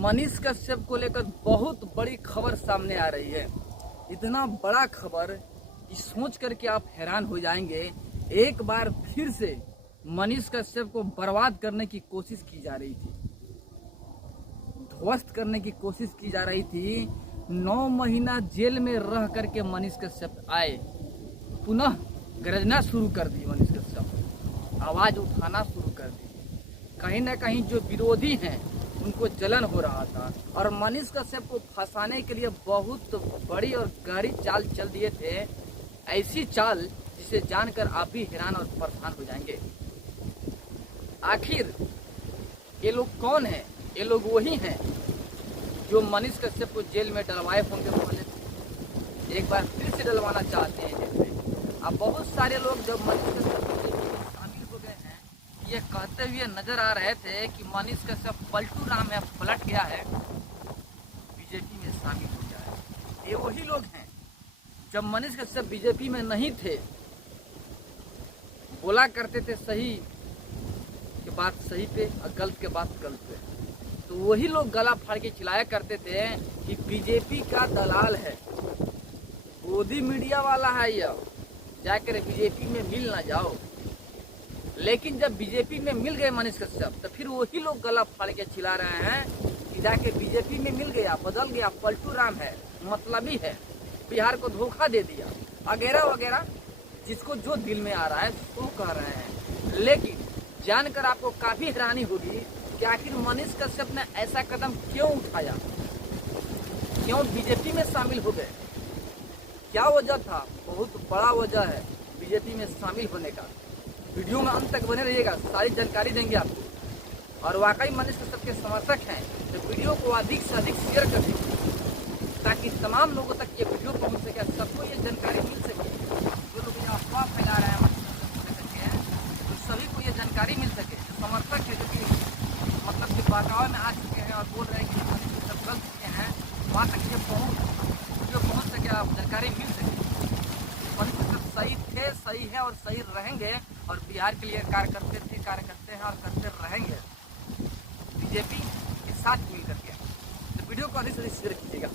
मनीष कश्यप को लेकर बहुत बड़ी खबर सामने आ रही है। इतना बड़ा खबर कि सोच करके आप हैरान हो जाएंगे। एक बार फिर से मनीष कश्यप को बर्बाद करने की कोशिश की जा रही थी, ध्वस्त करने की कोशिश की जा रही थी। 9 महीना जेल में रह करके मनीष कश्यप आए, पुनः गरजना शुरू कर दी। मनीष कश्यप आवाज उठाना शुरू कर दी। कहीं ना कहीं जो विरोधी हैं उनको जलन हो रहा था और मनीष कश्यप को फंसाने के लिए बहुत बड़ी और गहरी चाल चल दिए थे। ऐसी चाल जिसे जानकर आप भी हैरान और परेशान हो जाएंगे। आखिर ये लोग कौन हैं? ये लोग वही हैं जो मनीष कश्यप को जेल में डलवाए होंगे पहले, एक बार फिर से डलवाना चाहते हैं जेल में। अब बहुत सारे लोग जब मनीष कश्यप को जेल में शामिल हो गए हैं, ये कहते हुए नजर आ रहे थे कि मनीष कश्यप पलटू राम है, पलट गया है, बीजेपी में शामिल हो गया है। ये वही लोग हैं जब मनीष कश्यप बीजेपी में नहीं थे, बोला करते थे सही के बात सही पे और गलत के बात गलत पे, तो वही लोग गला फाड़ के चिल्लाया करते थे कि बीजेपी का दलाल है, गोदी मीडिया वाला है, यह जाकर बीजेपी में मिल ना जाओ। लेकिन जब बीजेपी में मिल गए मनीष कश्यप, तो फिर वही लोग गला फाड़ के चिल्ला रहे हैं कि जाके बीजेपी में मिल गया, बदल गया, पलटू राम है, मतलबी है, बिहार को धोखा दे दिया, वगैरह वगैरह, जिसको जो दिल में आ रहा है वो कह रहे हैं। लेकिन जानकर आपको काफी हैरानी होगी कि आखिर मनीष कश्यप ने ऐसा कदम क्यों उठाया, क्यों बीजेपी में शामिल हो गए, क्या वजह था? बहुत बड़ा वजह है बीजेपी में शामिल होने का। वीडियो में अंत तक बने रहिएगा, सारी जानकारी देंगे आपको। और वाकई मनीष कश्यप के समर्थक हैं तो वीडियो को अधिक से अधिक शेयर कर दीजिए ताकि तमाम लोगों तक ये वीडियो पहुंच सके, सबको ये जानकारी मिल सके। जो लोग ये अफवाह फैला रहे हैं मनीष कश्यप के, तो सभी को ये जानकारी मिल सके। जो समर्थक है, जो कि मतलब कि बहकावे में आ चुके हैं और बोल रहे हैं कि मनीष कश्यप गलत चुके हैं, वहाँ तक ये पहुँच सके, आप जानकारी मिल सके। मनीष कश्यप सही थे, सही है और सही रहेंगे और बिहार के लिए कार्य करते थे, कार्य करते हैं और करते रहेंगे बीजेपी के साथ मिल करके। तो वीडियो को अधिक से अधिक शेयर कीजिएगा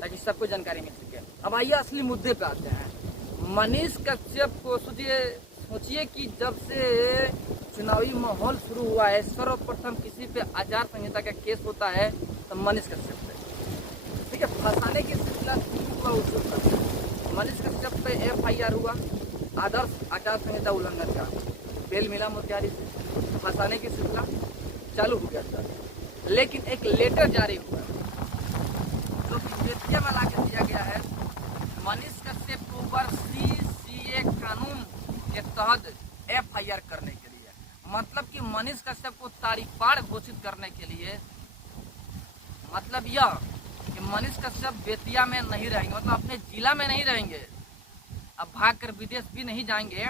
ताकि सबको जानकारी मिल सके। अब आइए असली मुद्दे पे आते हैं। मनीष कश्यप को सोचिए कि जब से चुनावी माहौल शुरू हुआ है, सर्वप्रथम किसी पे आचार संहिता का केस होता है तो मनीष कश्यप पे, ठीक है, फंसाने की सिलसिला शुरू हुआ उस वक्त। मनीष कश्यप पे FIR हुआ, आदर्श आचार संहिता उल्लंघन का, बेल मिला मोतिहारी से, फंसाने की सिलसिला चालू हो गया था। लेकिन एक लेटर जारी हुआ जो बेतिया में लाके दिया गया है मनीष कश्यप के ऊपर CCA कानून के तहत FIR करने के लिए। मतलब कि मनीष कश्यप को तारीपार घोषित करने के लिए, मतलब यह कि मनीष कश्यप बेतिया में नहीं रहेंगे, मतलब अपने जिला में नहीं रहेंगे, अब भागकर विदेश भी नहीं जाएंगे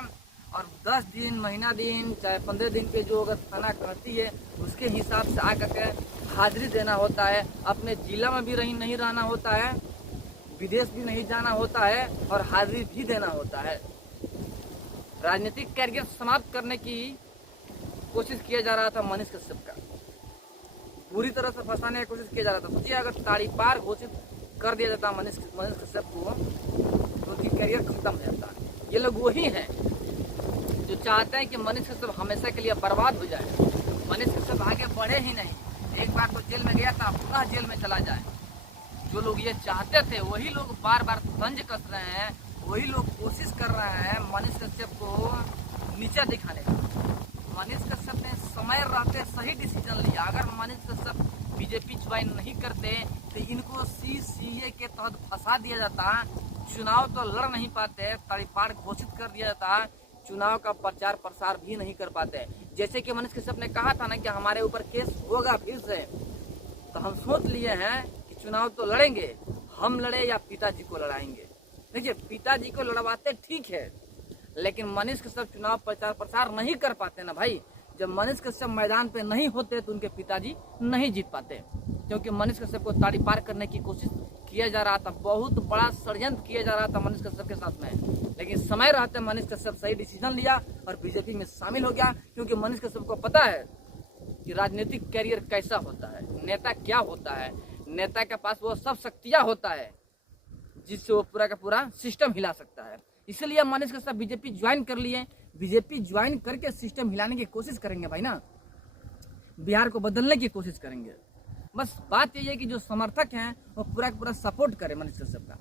और 10 दिन, महीना दिन, चाहे 15 दिन पे जो अगर थाना कहती है उसके हिसाब से आकर के हाजिरी देना होता है। अपने जिला में भी नहीं रहना होता है, विदेश भी नहीं जाना होता है और हाजिरी भी देना होता है। राजनीतिक कैरियर समाप्त करने की कोशिश किया जा रहा था मनीष कश्यप का, पूरी तरह से फंसाने की कोशिश किया जा रहा था। सोचिए अगर तारीपार घोषित कर दिया जाता मनीष कश्यप को तो उनकी कैरियर खत्म हो जाता। ये लोग वही हैं जो चाहते हैं कि मनीष कश्यप हमेशा के लिए बर्बाद हो जाए, मनीष कश्यप आगे बढ़े ही नहीं। एक बार तो जेल में गया था, पुनः जेल में चला जाए। जो लोग ये चाहते थे वही लोग बार बार तंज कस रहे हैं, वही लोग कोशिश कर रहे हैं मनीष कश्यप को नीचा दिखाने का। मनीष कश्यप ने समय रहते सही डिसीजन लिया। अगर मनीष कश्यप बीजेपी ज्वाइन नहीं करते तो इनको CCA के तहत फंसा दिया जाता, चुनाव तो लड़ नहीं पाते, तारीपार घोषित कर दिया जाता, चुनाव का प्रचार प्रसार भी नहीं कर पाते। जैसे कि मनीष कश्यप ने कहा था ना कि हमारे ऊपर केस होगा फिर से, तो हम सोच लिए हैं कि चुनाव तो लड़ेंगे, हम लड़े या पिताजी को लड़ाएंगे। देखिए, पिताजी को लड़वाते ठीक है, लेकिन मनीष कश्यप चुनाव प्रचार प्रसार नहीं कर पाते ना भाई। जब मनीष कश्यप मैदान पे नहीं होते तो उनके पिताजी नहीं जीत पाते, क्योंकि मनीष कश्यप को तारीपार करने की कोशिश किया जा रहा था, बहुत बड़ा षड्यंत्र किया जा रहा था मनीष कश्यप के साथ में। लेकिन समय रहते मनीष कश्यप सही डिसीजन लिया और बीजेपी में शामिल हो गया, क्योंकि मनीष कश्यप को पता है कि राजनीतिक कैरियर कैसा होता है, नेता क्या होता है। नेता के पास वो सब शक्तियाँ होता है जिससे वो पूरा का पूरा सिस्टम हिला सकता है। इसलिए मनीष कश्यप बीजेपी ज्वाइन कर लिए। बीजेपी ज्वाइन करके सिस्टम हिलाने की कोशिश करेंगे भाई ना, बिहार को बदलने की कोशिश करेंगे। बस बात यही है कि जो समर्थक हैं वो पूरा का पूरा सपोर्ट करें मनीष कश्यप का।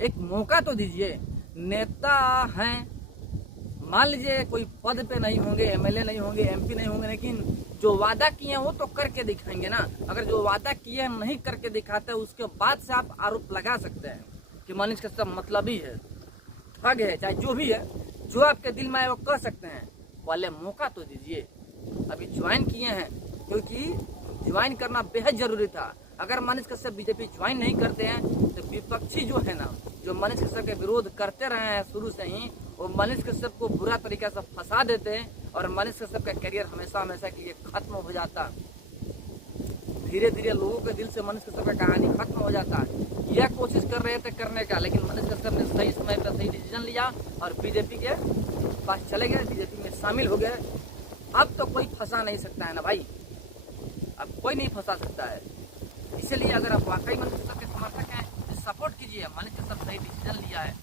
एक मौका तो दीजिए। नेता हैं, मान लीजिए कोई पद पे नहीं होंगे, एमएलए नहीं होंगे, एमपी नहीं होंगे, लेकिन जो वादा किए हैं वो तो करके दिखाएंगे ना। अगर जो वादा किए हैं नहीं करके दिखाते उसके बाद से आप आरोप लगा सकते हैं कि मनीष कश्यप मतलबी है, ठग है, चाहे जो भी है, जो आपके दिल में आए वो कर सकते हैं। वाले मौका तो दीजिए। अभी ज्वाइन किए हैं क्योंकि ज्वाइन करना बेहद जरूरी था। अगर मनीष कश्यप बीजेपी ज्वाइन नहीं करते हैं तो विपक्षी जो है ना, जो मनीष कश्यप के विरोध करते रहे हैं शुरू से ही, वो मनीष कश्यप को बुरा तरीके से फंसा देते हैं और मनीष कश्यप का करियर हमेशा हमेशा के लिए खत्म हो जाता। धीरे धीरे लोगों के दिल से मनीष कश्यप का कहानी खत्म हो जाता है। यह कोशिश कर रहे थे करने का, लेकिन मनीष कश्यप ने सही समय पर सही डिसीजन लिया और बीजेपी के पास चले गए, बीजेपी में शामिल हो गए। अब तो कोई फंसा नहीं सकता है ना भाई, अब कोई नहीं फंसा सकता है। इसलिए अगर आप वाकई मनीष कश्यप के समर्थक हैं तो सपोर्ट कीजिए। मनीष कश्यप सही डिसीजन लिया है।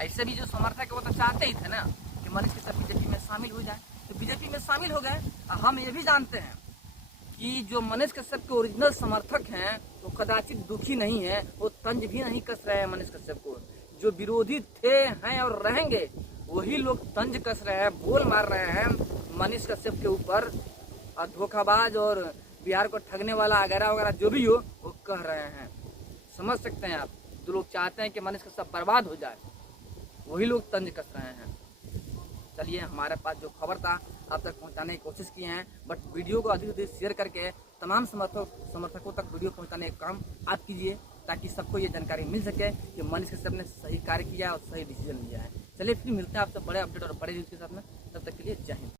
ऐसे भी जो समर्थक है वो तो चाहते ही थे ना कि मनीष कश्यप बीजेपी में शामिल हो जाए, तो बीजेपी में शामिल हो गए। हम ये भी जानते हैं कि जो मनीष कश्यप के ओरिजिनल समर्थक हैं वो कदाचित दुखी नहीं है, वो तंज भी नहीं कस रहे हैं मनीष कश्यप को। जो विरोधी थे, हैं और रहेंगे वही लोग तंज कस रहे हैं, बोल मार रहे हैं मनीष कश्यप के ऊपर, और धोखाबाज और बिहार को ठगने वाला वगैरह वगैरह जो भी हो वो कह रहे हैं। समझ सकते हैं आप, जो लोग चाहते हैं कि मनीष कश्यप बर्बाद हो जाए वही लोग तंज कस रहे हैं। चलिए, हमारे पास जो खबर था आप तक पहुंचाने की कोशिश किए हैं, बट वीडियो को अधिक से अधिक शेयर करके तमाम समर्थकों तक वीडियो पहुंचाने का काम आप कीजिए, ताकि सबको ये जानकारी मिल सके कि मनीष कश्यप ने सही कार्य किया और सही डिसीजन लिया है। चलिए फिर मिलते हैं आपसे बड़े अपडेट और बड़े न्यूज़ के साथ में, तब तक के लिए जय हिंद।